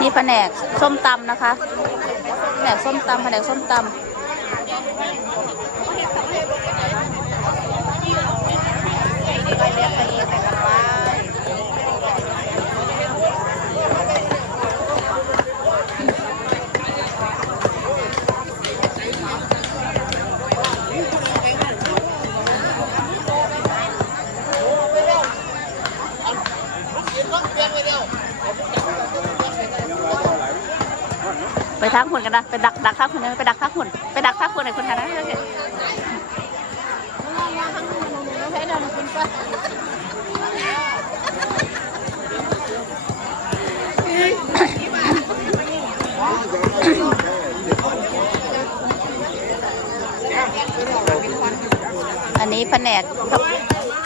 นี่แผนกส้มตำนะคะ แผนกส้มตำแผนกส้มตำไป ไปทักหุ่นกันนะไปดักดักทักหุ่นนะไปดักทักหุ่นไปดักทักหุ่นไหนคนไทยนะอันนี้แผนก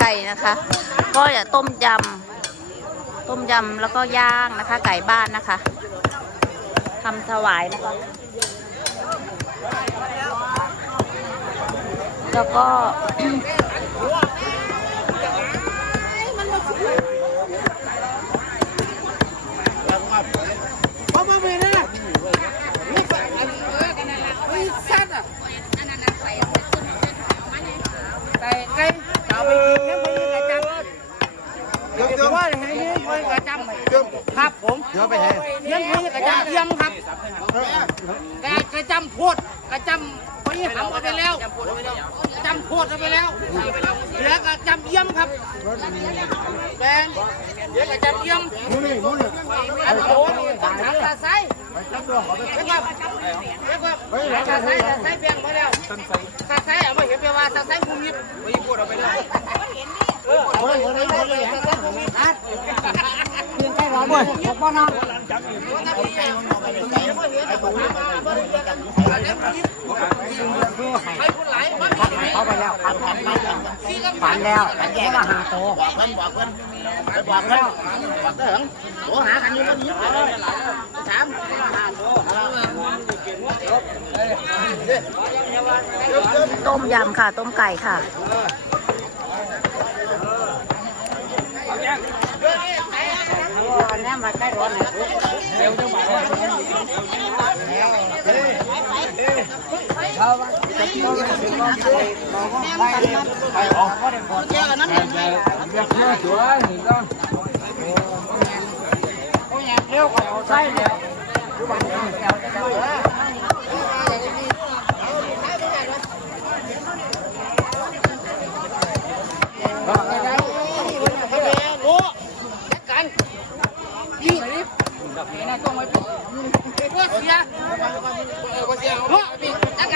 ไก่นะคะ ก็จะต้มยำต้มยำแล้วก็ย่างนะคะ ไก่บ้านนะคะ ทำถวายนะคะ แล้วก็เอามาเป็นนะนี่ฝันเออกันนั่นแหละมีสัตว์อะไก่ไก่เอาไปกินแล้วไปยิงกระจับเดี๋ยวว่าให้ยิงไปกระ จับครับผมเดี๋ยวไปให้ยิงไปกระจับเยี่ยมครับ แต่กระจำโพดกระจำไปยิงหำเอาไปแล้วจำโพดเอาไปแล้วเหลือกระจำเยี่ยมครับแดงเหลือกระจำเยี่ยมอันโตนี่ทางตาไซเรียกว่าเรียกว่าตาไซตาไซเปลี่ยนไปแล้วตาไซเอามาเห็นไปว่าตาไซภูมิไม่พูดเอาไปแล้วเออเอาไปเลยเอาไปเลย เปลี่ยนไปหรอบ่ผมบ่นะเขาไปแล้วพันพันแล้วเขามาหาโตบอกเพิ่นบอกเพิ่นบอกแล้วบอกเถิงโตหากันอยู่วันนี้ถามหาโตต้มยำค่ะ ต้มไก่ค่ะ เนี่ยมาใกล้ร้อนเลยเร็วจังหวะเยี่รีบเฮ้ยน่าตัวไม่พอเฮ้ยเสียเฮ้ยเสียเฮ้ยพี่ตั้ง